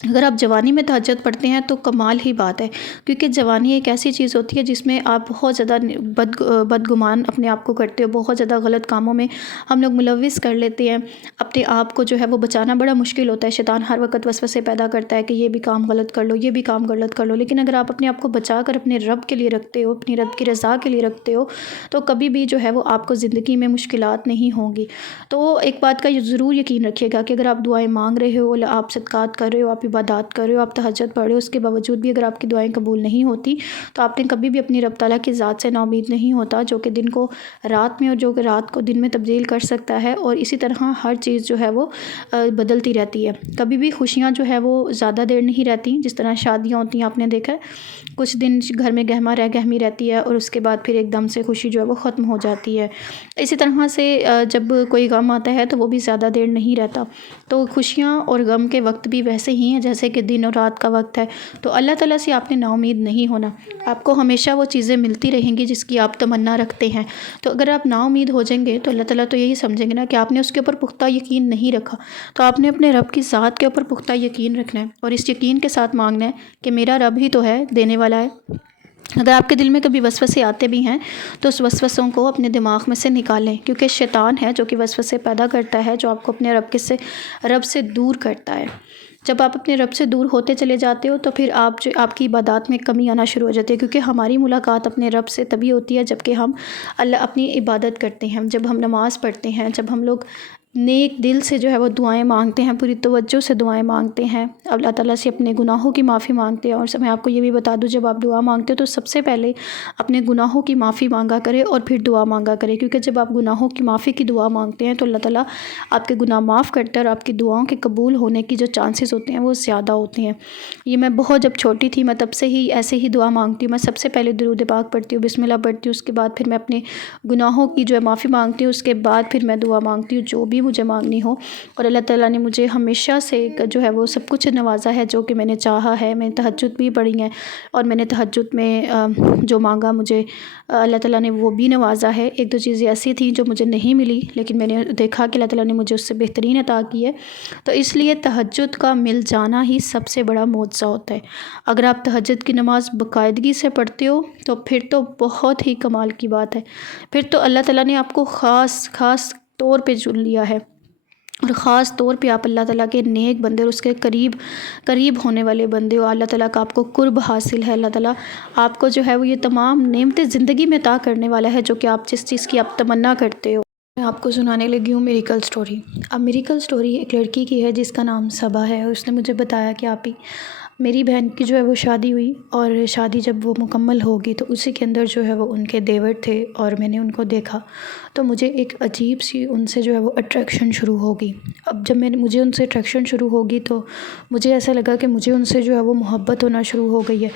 اگر آپ جوانی میں تہجد پڑھتے ہیں تو کمال ہی بات ہے، کیونکہ جوانی ایک ایسی چیز ہوتی ہے جس میں آپ بہت زیادہ بدگمان اپنے آپ کو کرتے ہو، بہت زیادہ غلط کاموں میں ہم لوگ ملوث کر لیتے ہیں اپنے آپ کو، جو ہے وہ بچانا بڑا مشکل ہوتا ہے۔ شیطان ہر وقت وسوسے پیدا کرتا ہے کہ یہ بھی کام غلط کر لو، یہ بھی کام غلط کر لو، لیکن اگر آپ اپنے آپ کو بچا کر اپنے رب کے لیے رکھتے ہو، اپنی رب کی رضا کے لیے رکھتے ہو، تو کبھی بھی جو ہے وہ آپ کو زندگی میں مشکلات نہیں ہوں گی۔ تو ایک بات کا ضرور یقین رکھیے گا کہ اگر آپ دعائیں مانگ رہے ہو، آپ صدقات کر رہے ہو، آپ عبادات کر رہے ہو، آپ تہجد پڑھ رہے ہو، اس کے باوجود بھی اگر آپ کی دعائیں قبول نہیں ہوتی تو آپ نے کبھی بھی اپنی رب تعالیٰ کی ذات سے نا امید نہیں ہوتا، جو کہ دن کو رات میں اور جو کہ رات کو دن میں تبدیل کر سکتا ہے، اور اسی طرح ہر چیز جو ہے وہ بدلتی رہتی ہے۔ کبھی بھی خوشیاں جو ہے وہ زیادہ دیر نہیں رہتی، جس طرح شادیاں ہوتی ہیں آپ نے دیکھا ہے کچھ دن گھر میں گہمی رہتی ہے اور اس کے بعد پھر ایک دم سے خوشی جو ہے وہ ختم ہو جاتی ہے۔ اسی طرح سے جب کوئی غم آتا ہے تو وہ بھی زیادہ دیر نہیں رہتا۔ تو خوشیاں اور غم کے وقت بھی ویسے ہی ہیں جیسے کہ دن اور رات کا وقت ہے۔ تو اللہ تعالیٰ سے آپ نے نا امید نہیں ہونا، آپ کو ہمیشہ وہ چیزیں ملتی رہیں گی جس کی آپ تمنا رکھتے ہیں۔ تو اگر آپ نا امید ہو جائیں گے تو اللہ تعالیٰ تو یہی سمجھیں گے نا کہ آپ نے اس کے اوپر پختہ یقین نہیں رکھا۔ تو آپ نے اپنے رب کی ذات کے اوپر پختہ یقین رکھنا ہے اور اس یقین کے ساتھ مانگنا ہے کہ میرا رب ہی تو ہے، دینے والا ہے۔ اگر آپ کے دل میں کبھی وسوسے آتے بھی ہیں تو اس وسوسوں کو اپنے دماغ میں سے نکالیں، کیونکہ شیطان ہے جو کہ وسوسے پیدا کرتا ہے، جو آپ کو اپنے رب سے دور کرتا ہے۔ جب آپ اپنے رب سے دور ہوتے چلے جاتے ہو تو پھر آپ کی عبادات میں کمی آنا شروع ہو جاتی ہے، کیونکہ ہماری ملاقات اپنے رب سے تبھی ہوتی ہے جب کہ ہم اپنی عبادت کرتے ہیں، جب ہم نماز پڑھتے ہیں، جب ہم لوگ نیک دل سے جو ہے وہ دعائیں مانگتے ہیں، پوری توجہ سے دعائیں مانگتے ہیں، اللہ تعالیٰ سے اپنے گناہوں کی معافی مانگتے ہیں۔ اور میں آپ کو یہ بھی بتا دوں، جب آپ دعا مانگتے ہو تو سب سے پہلے اپنے گناہوں کی معافی مانگا کرے اور پھر دعا مانگا کرے، کیونکہ جب آپ گناہوں کی معافی کی دعا مانگتے ہیں تو اللہ تعالیٰ آپ کے گناہ معاف کرتا ہے اور آپ کی دعاؤں کے قبول ہونے کی جو چانسز ہوتے ہیں وہ زیادہ ہوتے ہیں۔ یہ میں بہت جب چھوٹی تھی میں تب سے ہی ایسے ہی دعا مانگتی ہوں۔ میں سب سے پہلے درود پاک پڑھتی ہوں، بسم اللہ پڑھتی ہوں، اس کے بعد پھر میں اپنے گناہوں کی جو ہے معافی مانگتی ہوں، اس کے بعد پھر میں دعا مانگتی ہوں جو بھی مجھے مانگنی ہو۔ اور اللہ تعالیٰ نے مجھے ہمیشہ سے جو ہے وہ سب کچھ نوازا ہے جو کہ میں نے چاہا ہے۔ میں نے تہجد بھی پڑھی ہیں اور میں نے تہجد میں جو مانگا مجھے اللہ تعالیٰ نے وہ بھی نوازا ہے۔ ایک دو چیزیں ایسی تھیں جو مجھے نہیں ملی، لیکن میں نے دیکھا کہ اللہ تعالیٰ نے مجھے اس سے بہترین عطا کی ہے۔ تو اس لیے تہجد کا مل جانا ہی سب سے بڑا معجزہ ہوتا ہے۔ اگر آپ تہجد کی نماز باقاعدگی سے پڑھتے ہو تو پھر تو بہت ہی کمال کی بات ہے، پھر تو اللہ تعالیٰ نے آپ کو خاص طور پہ چن لیا ہے، اور خاص طور پہ آپ اللہ تعالیٰ کے نیک بندے اور اس کے قریب ہونے والے بندے ہو۔ اللہ تعالیٰ کا آپ کو قرب حاصل ہے، اللہ تعالیٰ آپ کو جو ہے وہ یہ تمام نعمتیں زندگی میں عطا کرنے والا ہے جو کہ آپ جس چیز کی آپ تمنا کرتے ہو۔ میں آپ کو سنانے لگی ہوں میریکل سٹوری۔ اب میریکل سٹوری ایک لڑکی کی ہے جس کا نام صبا ہے، اور اس نے مجھے بتایا کہ آپ ہی میری بہن کی جو ہے وہ شادی ہوئی، اور شادی جب وہ مکمل ہوگی تو اسی کے اندر جو ہے وہ ان کے دیور تھے، اور میں نے ان کو دیکھا تو مجھے ایک عجیب سی ان سے جو ہے وہ اٹریکشن شروع ہوگی۔ اب جب مجھے ان سے اٹریکشن شروع ہوگی تو مجھے ایسا لگا کہ مجھے ان سے جو ہے وہ محبت ہونا شروع ہو گئی ہے۔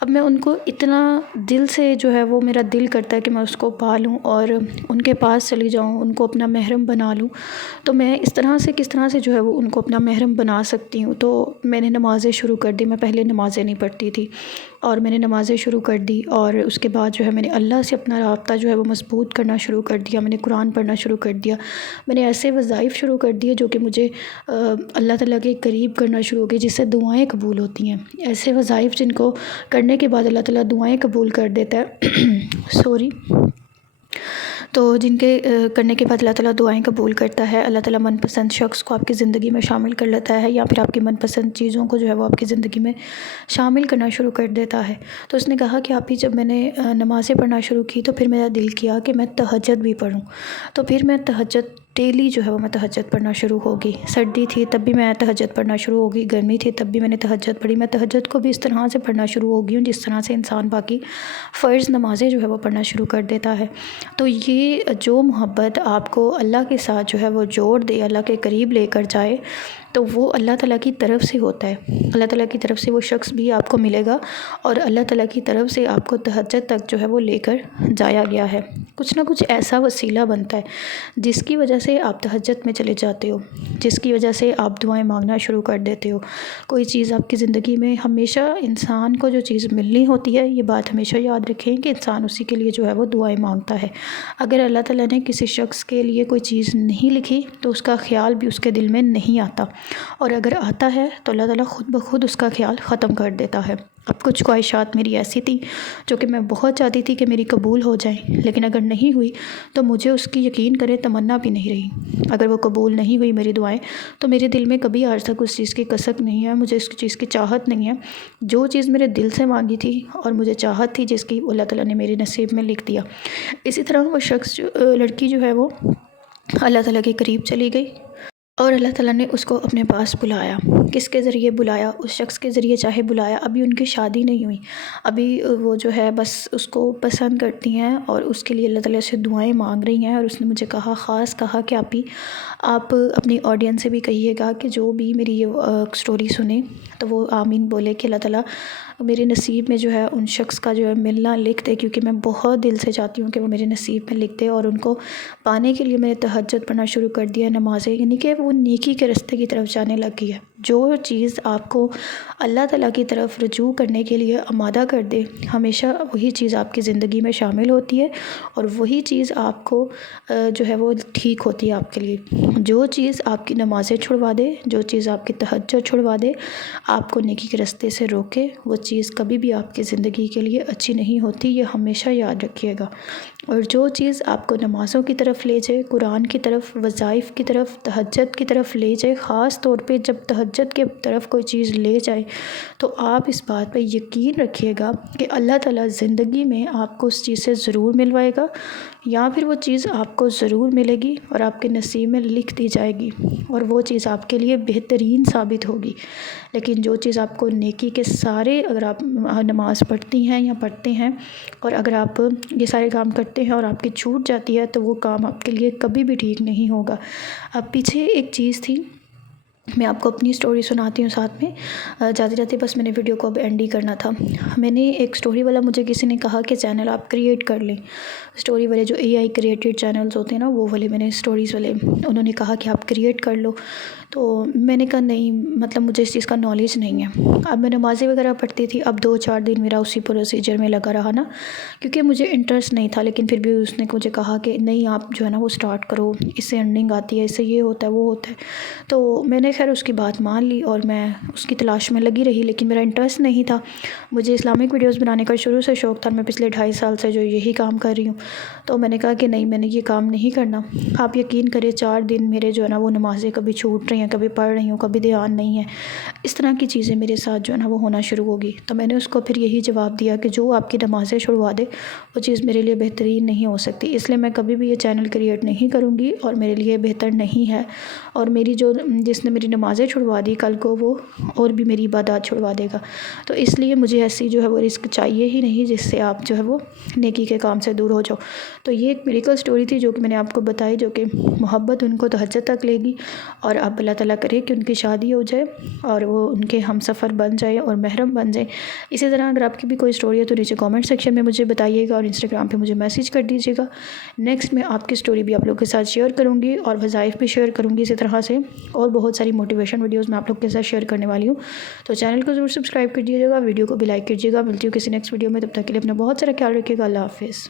اب میں ان کو اتنا دل سے جو ہے وہ میرا دل کرتا ہے کہ میں اس کو پالوں اور ان کے پاس چلی جاؤں، ان کو اپنا محرم بنا لوں۔ تو میں کس طرح سے جو ہے وہ ان کو اپنا محرم بنا سکتی ہوں؟ تو میں نے نمازیں شروع کر دی۔ میں پہلے نمازیں نہیں پڑھتی تھی اور میں نے نمازیں شروع کر دی، اور اس کے بعد جو ہے میں نے اللہ سے اپنا رابطہ جو ہے وہ مضبوط کرنا شروع کر دیا۔ میں نے قرآن پڑھنا شروع کر دیا، میں نے ایسے وظائف شروع کر دیے جو کہ مجھے اللہ تعالیٰ کے قریب کرنا شروع ہو گئی، جس سے دعائیں قبول ہوتی ہیں۔ ایسے وظائف جن کو کرنے کے بعد اللہ تعالیٰ دعائیں قبول کر دیتا ہے تو جن کے کرنے کے بعد اللہ تعالیٰ دعائیں قبول کرتا ہے، اللہ تعالیٰ من پسند شخص کو آپ کی زندگی میں شامل کر لیتا ہے، یا پھر آپ کی من پسند چیزوں کو جو ہے وہ آپ کی زندگی میں شامل کرنا شروع کر دیتا ہے۔ تو اس نے کہا کہ آپ ہی جب میں نے نمازیں پڑھنا شروع کی تو پھر میرا دل کیا کہ میں تہجد بھی پڑھوں۔ تو پھر میں تہجد ڈیلی جو ہے وہ میں تہجد پڑھنا شروع ہوگی۔ سردی تھی تب بھی میں تہجد پڑھنا شروع ہوگی، گرمی تھی تب بھی میں نے تہجد پڑھی۔ میں تہجد کو بھی اس طرح سے پڑھنا شروع ہو گئی ہوں جس طرح سے انسان باقی فرض نمازیں جو ہے وہ پڑھنا شروع کر دیتا ہے۔ تو یہ جو محبت آپ کو اللہ کے ساتھ جو ہے وہ جوڑ دے، اللہ کے قریب لے کر جائے، تو وہ اللہ تعالیٰ کی طرف سے ہوتا ہے۔ اللہ تعالیٰ کی طرف سے وہ شخص بھی آپ کو ملے گا، اور اللہ تعالیٰ کی طرف سے آپ کو تہجد تک جو ہے وہ لے کر جایا گیا ہے۔ کچھ نہ کچھ ایسا وسیلہ بنتا ہے جس کی وجہ سے آپ تہجد میں چلے جاتے ہو، جس کی وجہ سے آپ دعائیں مانگنا شروع کر دیتے ہو۔ کوئی چیز آپ کی زندگی میں، ہمیشہ انسان کو جو چیز ملنی ہوتی ہے، یہ بات ہمیشہ یاد رکھیں کہ انسان اسی کے لیے جو ہے وہ دعائیں مانگتا ہے۔ اگر اللہ تعالیٰ نے کسی شخص کے لیے کوئی چیز نہیں لکھی تو اس کا خیال بھی اس کے دل میں نہیں آتا۔ اور اگر آتا ہے تو اللہ تعالیٰ خود بخود اس کا خیال ختم کر دیتا ہے۔ اب کچھ خواہشات میری ایسی تھی جو کہ میں بہت چاہتی تھی کہ میری قبول ہو جائیں، لیکن اگر نہیں ہوئی تو مجھے اس کی یقین کرے تمنا بھی نہیں رہی۔ اگر وہ قبول نہیں ہوئی میری دعائیں تو میرے دل میں کبھی آج تک اس چیز کی کسک نہیں ہے، مجھے اس چیز کی چاہت نہیں ہے۔ جو چیز میرے دل سے مانگی تھی اور مجھے چاہت تھی جس کی، اللہ تعالیٰ نے میرے نصیب میں لکھ دیا۔ اسی طرح وہ شخص لڑکی جو ہے وہ اللہ تعالیٰ کے قریب چلی گئی اور اللہ تعالیٰ نے اس کو اپنے پاس بلایا۔ کس کے ذریعے بلایا؟ اس شخص کے ذریعے چاہے بلایا، ابھی ان کی شادی نہیں ہوئی، ابھی وہ جو ہے بس اس کو پسند کرتی ہیں اور اس کے لیے اللہ تعالیٰ سے دعائیں مانگ رہی ہیں۔ اور اس نے مجھے خاص کہا کہ آپ اپنی آڈینس سے بھی کہیے گا کہ جو بھی میری یہ سٹوری سنے تو وہ آمین بولے کہ اللہ تعالیٰ میرے نصیب میں جو ہے ان شخص کا جو ہے ملنا لکھ دے، کیونکہ میں بہت دل سے چاہتی ہوں کہ وہ میرے نصیب میں لکھ دے۔ اور ان کو پانے کے لیے میں نے تہجد پڑھنا شروع کر دیا، نمازیں، یعنی کہ وہ نیکی کے راستے کی طرف جانے لگ گئی ہے۔ جو چیز آپ کو اللہ تعالیٰ کی طرف رجوع کرنے کے لیے آمادہ کر دے، ہمیشہ وہی چیز آپ کی زندگی میں شامل ہوتی ہے اور وہی چیز آپ کو جو ہے وہ ٹھیک ہوتی ہے آپ کے لیے۔ جو چیز آپ کی نمازیں چھڑوا دے، جو چیز آپ کی تہجد چھڑوا دے، آپ کو نیکی کے راستے سے روکے، وہ چیز کبھی بھی آپ کی زندگی کے لیے اچھی نہیں ہوتی، یہ ہمیشہ یاد رکھیے گا۔ اور جو چیز آپ کو نمازوں کی طرف لے جائے، قرآن کی طرف، وظائف کی طرف، تہجد کی طرف لے جائے، خاص طور پہ جب تہجد کی طرف کوئی چیز لے جائے تو آپ اس بات پہ یقین رکھیے گا کہ اللہ تعالیٰ زندگی میں آپ کو اس چیز سے ضرور ملوائے گا، یا پھر وہ چیز آپ کو ضرور ملے گی اور آپ کے نصیب میں لکھ دی جائے گی اور وہ چیز آپ کے لیے بہترین ثابت ہوگی۔ لیکن جو چیز آپ کو نیکی کے سارے، اگر آپ نماز پڑھتی ہیں یا پڑھتے ہیں اور اگر آپ یہ سارے کام کرتے ہیں اور آپ کی چھوٹ جاتی ہے تو وہ کام آپ کے لیے کبھی بھی ٹھیک نہیں ہوگا۔ اب پیچھے ایک چیز تھی، میں آپ کو اپنی سٹوری سناتی ہوں ساتھ میں، جاتے جاتے بس میں نے ویڈیو کو اب اینڈ ہی کرنا تھا۔ میں نے ایک سٹوری والا، مجھے کسی نے کہا کہ چینل آپ کریٹ کر لیں، سٹوری والے جو AI کریٹڈ چینلز ہوتے ہیں نا، وہ والے، میں نے سٹوریز والے، انہوں نے کہا کہ آپ کریٹ کر لو، تو میں نے کہا نہیں، مطلب مجھے اس چیز کا نالج نہیں ہے۔ اب میں نمازیں وغیرہ پڑھتی تھی، اب 2-4 دن میرا اسی پروسیجر میں لگا رہا نا، کیونکہ مجھے انٹرسٹ نہیں تھا، لیکن پھر بھی اس نے مجھے کہا کہ نہیں آپ جو ہے نا وہ سٹارٹ کرو، اس سے ارننگ آتی ہے، اس سے یہ ہوتا ہے وہ ہوتا ہے۔ تو میں نے خیر اس کی بات مان لی اور میں اس کی تلاش میں لگی رہی، لیکن میرا انٹرسٹ نہیں تھا۔ مجھے اسلامک ویڈیوز بنانے کا شروع سے شوق تھا، میں پچھلے 2.5 سال سے جو یہی کام کر رہی ہوں، تو میں نے کہا کہ نہیں، میں نے یہ کام نہیں کرنا۔ آپ یقین کریں 4 دن میرے جو ہے نا وہ نمازیں کبھی چھوٹ رہی ہیں، کبھی پڑھ رہی ہوں، کبھی دھیان نہیں ہے، اس طرح کی چیزیں میرے ساتھ جو ہے نا وہ ہونا شروع ہوگی۔ تو میں نے اس کو پھر یہی جواب دیا کہ جو آپ کی نمازیں چھڑوا دے وہ چیز میرے لیے بہترین نہیں ہو سکتی، اس لیے میں کبھی بھی یہ چینل کریٹ نہیں کروں گی اور میرے لیے بہتر نہیں ہے۔ اور میری جس نے میری نمازیں چھڑوا دی، کل کو وہ اور بھی میری عبادات چھڑوا دے گا، تو اس لیے مجھے ایسی جو ہے وہ رزق چاہیے ہی نہیں جس سے آپ جو ہے وہ نیکی کے کام سے دور ہو جاؤ۔ تو یہ ایک میریکل سٹوری تھی جو کہ میں نے آپ کو بتائی، جو کہ محبت ان کو تہجد تک لے گی، اور اب اللہ تعالیٰ کرے کہ ان کی شادی ہو جائے اور وہ ان کے ہم سفر بن جائے اور محرم بن جائے۔ اسی طرح اگر آپ کی بھی کوئی سٹوری ہے تو نیچے کامنٹ سیکشن میں مجھے بتائیے گا اور انسٹاگرام پہ مجھے میسیج کر دیجیے گا۔ نیکسٹ میں آپ کی سٹوری بھی آپ لوگوں کے ساتھ شیئر کروں گی اور وظائف بھی شیئر کروں گی، اسی طرح سے اور بہت ساری موٹیویشن ویڈیوز میں آپ لوگ کے ساتھ شیئر کرنے والی ہوں۔ تو چینل کو ضرور سبسکرائب کر دیجیے گا، ویڈیو کو بھی لائک کیجیے گا۔ ملتی ہوں کسی نیکسٹ ویڈیو میں، تب تک کے لیے اپنا بہت سارا خیال رکھیے گا۔ اللہ حافظ۔